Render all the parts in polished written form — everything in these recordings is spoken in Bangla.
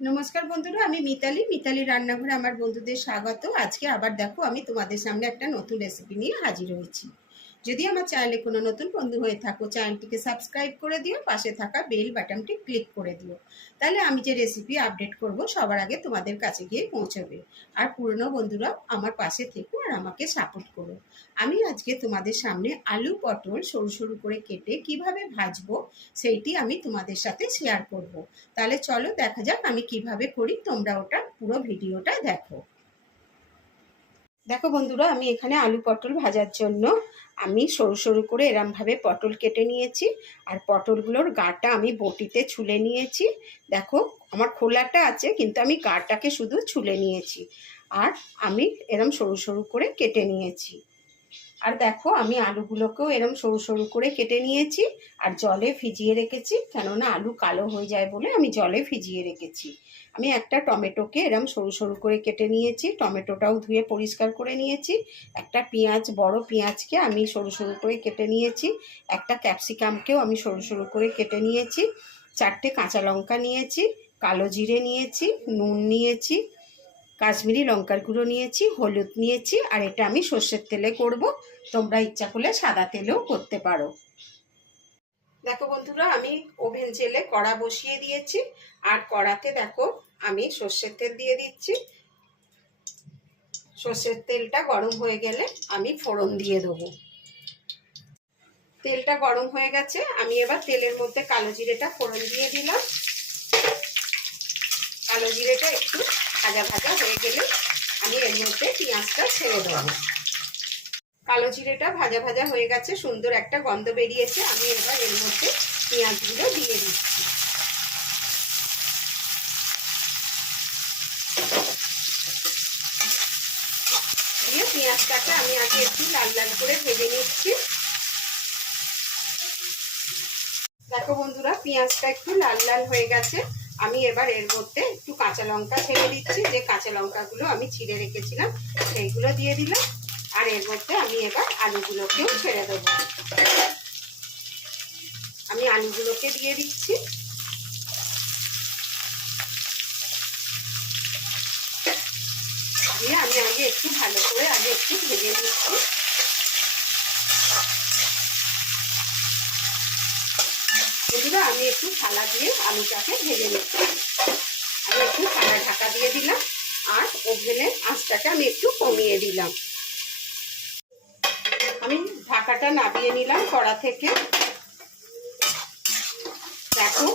নমস্কার বন্ধুরা, আমি মিতালি রান্নাঘরে আমার বন্ধুদের স্বাগত। আজকে আবার দেখো আমি তোমাদের সামনে একটা নতুন রেসিপি নিয়ে হাজির হয়েছি। যদি আমার চ্যানেলে কোনো নতুন বন্ধু হয়ে থাকো, চ্যানেলটিকে সাবস্ক্রাইব করে দিও, পাশে থাকা বেল বাটনটি ক্লিক করে দিও। তাহলে আমি যে রেসিপি আপডেট করব সবার আগে তোমাদের কাছে গিয়ে পৌঁছবে। আর পুরনো বন্ধুরাও আমার পাশে থেকো আর আমাকে সাপোর্ট করো। আমি আজকে তোমাদের সামনে আলু পটল সরু সরু করে কেটে কিভাবে ভাজবো সেইটি আমি তোমাদের সাথে শেয়ার করব। তাহলে চলো দেখা যাক আমি কিভাবে করি, তোমরা ওটা পুরো ভিডিওটা দেখো। দেখো বন্ধুরা, আমি এখানে আলু পটল ভাজার জন্য আমি সরু সরু করে এরমভাবে পটল কেটে নিয়েছি। আর পটলগুলোর গাটা আমি বটিতে ছুলে নিয়েছি। দেখো আমার খোলাটা আছে, কিন্তু আমি গাটাকে শুধু ছুলে নিয়েছি। আর আমি এরম সরু সরু করে কেটে নিয়েছি। আর দেখো আমি আলুগুলোকেও এরম সরু সরু করে কেটে নিয়েছি আর জলে ভিজিয়ে রেখেছি, কেননা আলু কালো হয়ে যায় বলে আমি জলে ভিজিয়ে রেখেছি। আমি একটা টমেটোকে এরম সরু সরু করে কেটে নিয়েছি, টমেটোটাও ধুয়ে পরিষ্কার করে নিয়েছি। একটা পেঁয়াজ, বড় পেঁয়াজকে আমি সরু সরু করে কেটে নিয়েছি। একটা ক্যাপসিকামকেও আমি সরু সরু করে কেটে নিয়েছি। 4টে কাঁচা লঙ্কা নিয়েছি, কালো জিরে নিয়েছি, নুন নিয়েছি, কাশ্মীরি লঙ্কার গুঁড়ো নিয়েছি, হলুদ নিয়েছি। আর এটা আমি সর্ষের তেলে করব, তোমরা ইচ্ছা করলে সাদা তেলেও করতে পারো। দেখো বন্ধুরা, আমি ওভেন জেলে কড়া বসিয়ে দিয়েছি। আর কড়াতে দেখো আমি সর্ষের তেল দিয়ে দিচ্ছি। সর্ষের তেলটা গরম হয়ে গেলে আমি ফোড়ন দিয়ে দেবো। তেলটা গরম হয়ে গেছে, আমি এবার তেলের মধ্যে কালো জিরেটা ফোড়ন দিয়ে দিলাম। কালো জিরেটা একটু ভাজা ভাজা হয়ে গেলে আমি এর মধ্যে পেঁয়াজটা ছেড়ে দেবো। কালো জিরেটা ভাজা ভাজা হয়ে গেছে, সুন্দর একটা গন্ধ বেরিয়েছে। আমি এবার এর মধ্যে পেঁয়াজগুলো দিয়ে দিচ্ছি। দিয়ে পেঁয়াজটাকে আমি আগে একটু লাল লাল করে ভেজে নিচ্ছি। দেখো বন্ধুরা, পেঁয়াজটা একটু লাল লাল হয়ে গেছে। আমি এবার এর মধ্যে একটু কাঁচা লঙ্কা ছেড়ে দিচ্ছি। যে কাঁচা লঙ্কাগুলো আমি ছিঁড়ে রেখেছিলাম সেইগুলো দিয়ে দিলাম। আর এর মধ্যে আমি এবার আলুগুলোকেও ছেড়ে দেবো। আমি আলুগুলোকে দিয়ে দিচ্ছি। দিয়ে আমি আগে একটু ভালো করে একটু ভেজে নিচ্ছি। বন্ধুরা, আমি একটু থালা দিয়ে আলুটাকে ভেজে নিচ্ছি। আমি একটু থালা ঢাকা দিয়ে দিলাম। আর ওভেনের আঁচটাকে আমি একটু কমিয়ে দিলাম। আমি ঢাকাটা নামিয়ে নিলাম কড়া থেকে। দেখো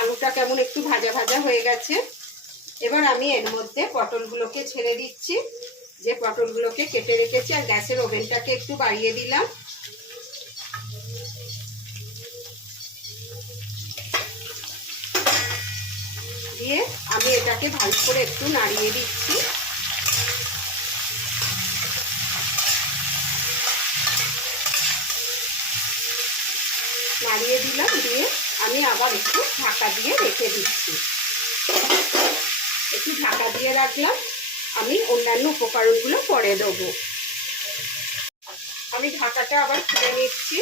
আলুটা কেমন একটু ভাজা ভাজা হয়ে গেছে। এবার আমি এর মধ্যে পটলগুলোকে ছেড়ে দিচ্ছি। যে পটলগুলোকে কেটে রেখেছি, আর গ্যাসের ওভেনটাকে একটু বাড়িয়ে দিলাম। দিয়ে আমি এটাকে ভালো করে একটু নাড়িয়ে দিচ্ছি। নাড়িয়ে দিলাম, দিয়ে আমি আবার একটু ঢাকা দিয়ে রেখে দিচ্ছি। একটু ঢাকা দিয়ে রাখলাম। আমি অন্যান্য উপকরণগুলো পরে দেবো। আমি ঢাকাটা আবার খুলে নিচ্ছি।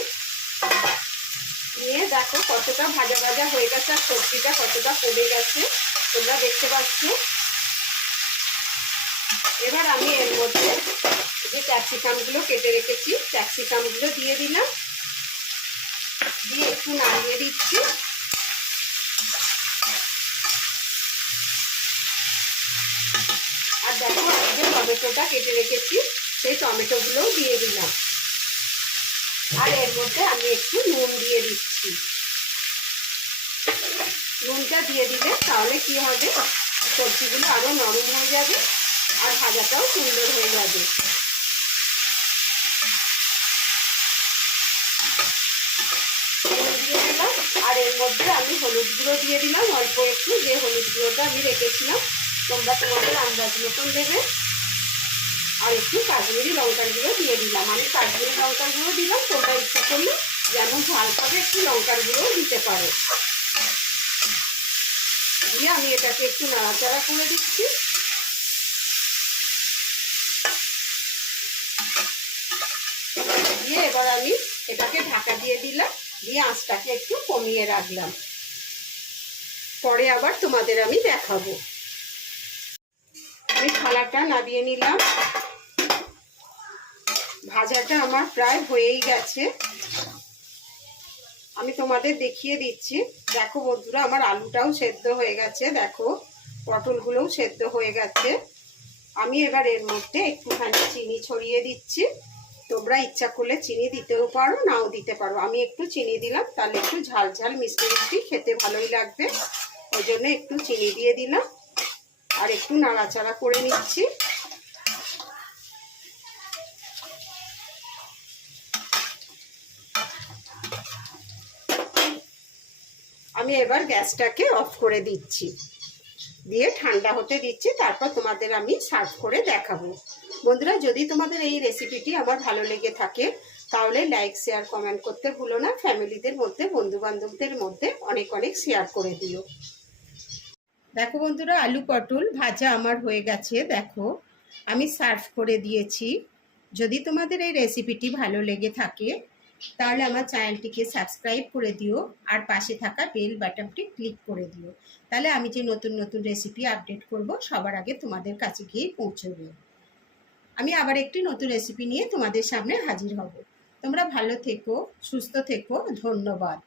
নিয়ে দেখো কতটা ভাজা ভাজা হয়ে গেছে আর সবজিটা কতটা কমে গেছে, তোমরা দেখতে পাচ্ছ। এবার আমি এর মধ্যে যে ক্যাপসিকামগুলো কেটে রেখেছি ক্যাপসিকামগুলো দিয়ে দিলাম। দিয়ে একটু নাড়িয়ে দিচ্ছি। আর দেখো আমি যে টমেটোটা কেটে রেখেছি সেই টমেটোগুলোও দিয়ে দিলাম। আর এর মধ্যে আমি একটু নুন দিয়ে দিচ্ছি। নুনটা দিয়ে দিলে তাহলে কি হবে, সবজিগুলো আরো নরম হয়ে যাবে আর ভাজাটাও সুন্দর হয়ে যাবে। নুন দিয়ে দিলাম। আর এর মধ্যে আমি হলুদ গুঁড়ো দিয়ে দিলাম অল্প একটু, যে হলুদ গুঁড়োটা আমি রেখেছিলাম। তোমরা তোমাদের আন্দাজ মতন দেবে। আর একটু কাশ্মীরি লঙ্কার গুঁড়ো দিয়ে দিলাম। আমি কাশ্মীরি লঙ্কার গুঁড়ো দিলাম, তোমরা ইচ্ছা করলে যেমন ঝাল পাবে একটু লঙ্কার গুঁড়ো দিতে পারো। দিয়ে আমি এটাকে একটু নাড়াচাড়া করে দিচ্ছি। দিয়ে এবার আমি এটাকে ঢাকা দিয়ে দিলাম। দিয়ে আঁচটাকে একটু কমিয়ে রাখলাম। পরে আবার তোমাদের আমি দেখাবো। আমি থালাটা নামিয়ে নিলাম। ভাজাটা আমার প্রায় হয়েই গেছে। আমি তোমাদের দেখিয়ে দিচ্ছি। দেখো বন্ধুরা, আমার আলুটাও সেদ্ধ হয়ে গেছে, দেখো পটলগুলোও সেদ্ধ হয়ে গেছে। আমি এবার এর মধ্যে একটুখানি চিনি ছড়িয়ে দিচ্ছি। তোমরা ইচ্ছা করলে চিনি দিতেও পারো, নাও দিতে পারো। আমি একটু চিনি দিলাম, তাহলে একটু ঝাল ঝাল মিষ্টি মিষ্টি খেতে ভালোই লাগবে, ওই জন্য একটু চিনি দিয়ে দিলাম। আর একটু নাড়াচাড়া করে নিচ্ছি। আমি এবার গ্যাসটাকে অফ করে দিচ্ছি, দিয়ে ঠান্ডা হতে দিচ্ছি। তারপর তোমাদের আমি সার্ভ করে দেখাবো। বন্ধুরা, যদি তোমাদের এই রেসিপিটি আমার ভালো লেগে থাকে তাহলে লাইক শেয়ার কমেন্ট করতে ভুলো না। ফ্যামিলিদের মধ্যে, বন্ধু বান্ধবদের মধ্যে অনেক অনেক শেয়ার করে দিও। দেখো বন্ধুরা, আলু পটল ভাজা আমার হয়ে গেছে। দেখো আমি সার্ভ করে দিয়েছি। যদি তোমাদের এই রেসিপিটি ভালো লেগে থাকে তাহলে আমার চ্যানেলটিকে সাবস্ক্রাইব করে দিও, আর পাশে থাকা বেল বাটনটি ক্লিক করে দিও। তাহলে আমি যে নতুন নতুন রেসিপি আপডেট করব সবার আগে তোমাদের কাছে গিয়ে পৌঁছবে। আমি আবার একটি নতুন রেসিপি নিয়ে তোমাদের সামনে হাজির হব। তোমরা ভালো থেকো, সুস্থ থেকো। ধন্যবাদ।